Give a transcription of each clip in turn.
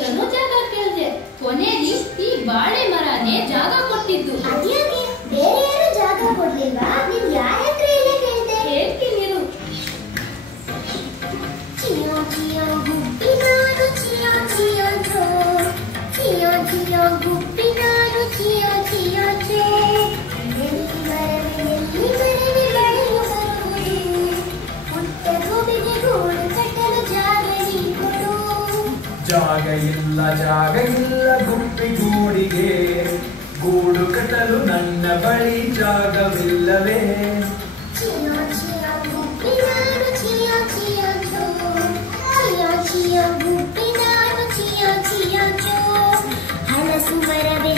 ಹತ್ರನೂ ಜಾಗ ಕೇಳಿದೆ. ಕೊನೆಯಲ್ಲಿ ಈ ಬಾಳೆ ಮರನೇ ಜಾಗ ಕೊಟ್ಟಿದ್ದು. ಅದ್ಯಾಕೆ ಬೇರೆ ಯಾರು ಜಾಗ ಕೊಡ್ಲಿಲ್ವಾ? ನೀನ್ ಯಾರ ಹತ್ರ ಇಲ್ಲ ಕೇಳ್ದೆ? ಹೇಳ್ತೀನಿರು. ಚಿಯೋ ಚಿಯೋ ಗುಬ್ಬಿ ನಾನು ಚಿಯೋ ಚಿಯೋ ಚೋ, ಚಿಯೋ ಚಿಯೋ ಗುಬ್ಬಿ ನಾನು ಚಿಯೋ ಚಿಯೋ ಚೋ. ಎಲ್ಲಿ ಬರವೆ ಬೆಳೆಯು ಬರುವುದು, ಪುಟ್ಟ ಗೋಬಿಗೆ ಗೂಡು ಕಟ್ಟಲು ಜಾಗ ನೀ ಕೊಡು. ಜಾಗ ಇಲ್ಲ ಗುಬ್ಬಿ ಗೂಡಿಗೆ, ಗೂಡು ಕಟ್ಟಲು ನನ್ನ ಬಳಿ ಜಾಗವಿಲ್ಲವೇ? ಚಿಯೋ ಚಿಯೋ ಗುಬ್ಬಿ ನಾನು ಚಿಯೋ ಚಿಯೋ ಚೋ, ಚಿಯೋ ಚಿಯೋ ಗುಬ್ಬಿ ನಾನು ಚಿಯೋ ಚಿಯೋ ಚೋ. ಹಲಸು ಮರವೇ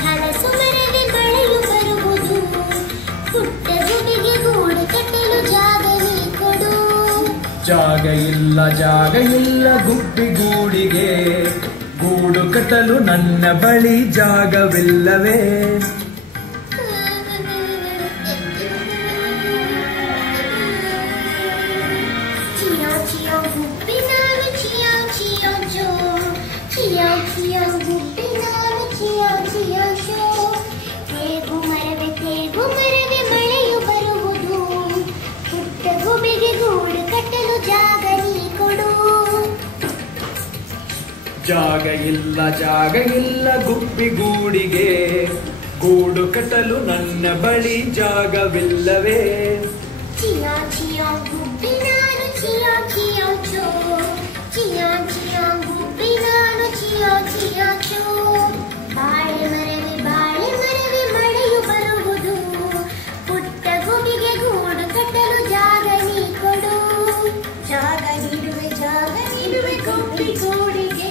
ಬೆಳೆಯು ಬರುವುದು, ಪುಟ್ಟ ಗುಬ್ಬಿಗೆ ಗೂಡು ಕಟ್ಟಲು ಜಾಗ ನೀ ಕೊಡು. ಜಾಗ ಇಲ್ಲ ಗುಬ್ಬಿ ಗೂಡಿಗೆ, ಗೂಡು ಕಟ್ಟಲು ನನ್ನ ಬಳಿ ಜಾಗವಿಲ್ಲವೇ? ಚಿಯೋ ಚಿಯೋ ಗುಬ್ಬಿ ನಾನು ಚಿಯೋ ಚಿಯೋ ಚೋ, ಚಿಯೋ ಚಿಯೋ ಗುಬ್ಬಿ ನಾನು ಚಿಯೋ ಚಿಯೋ ಚೋ. ತೇಗು ಮರವೇ ಮಳೆಯು ಬರುವುದು, ಪುಟ್ಟ ಗುಬ್ಬಿಗೆ ಗೂಡು ಕಟ್ಟಲು ಜಾಗ ನೀ ಕೊಡು. ಜಾಗ ಇಲ್ಲ ಗುಬ್ಬಿ ಗೂಡಿಗೆ, ಗೂಡು ಕಟ್ಟಲು ನನ್ನ ಬಳಿ ಜಾಗವಿಲ್ಲವೇ? ಚಿಯೋ ಚಿಯೋ ಗುಬ್ಬಿ ನಾನು ಚಿಯೋ ಚಿಯೋ ಚೋ, ಚಿಯೋ ಚಿಯೋ ಗುಬ್ಬಿ ನಾನು ಚಿಯೋ ಚಿಯೋ ಚೋ. ಬಾಳೆ ಮರವೇ ಮಳೆಯು ಬರುವುದು, ಪುಟ್ಟ ಗುಬ್ಬಿಗೆ ಗೂಡು ಕಟ್ಟಲು ಜಾಗ ನೀ ಕೊಡು. ಜಾಗ ನೀಡುವೆ ಗುಬ್ಬಿ ಗೂಡಿಗೆ,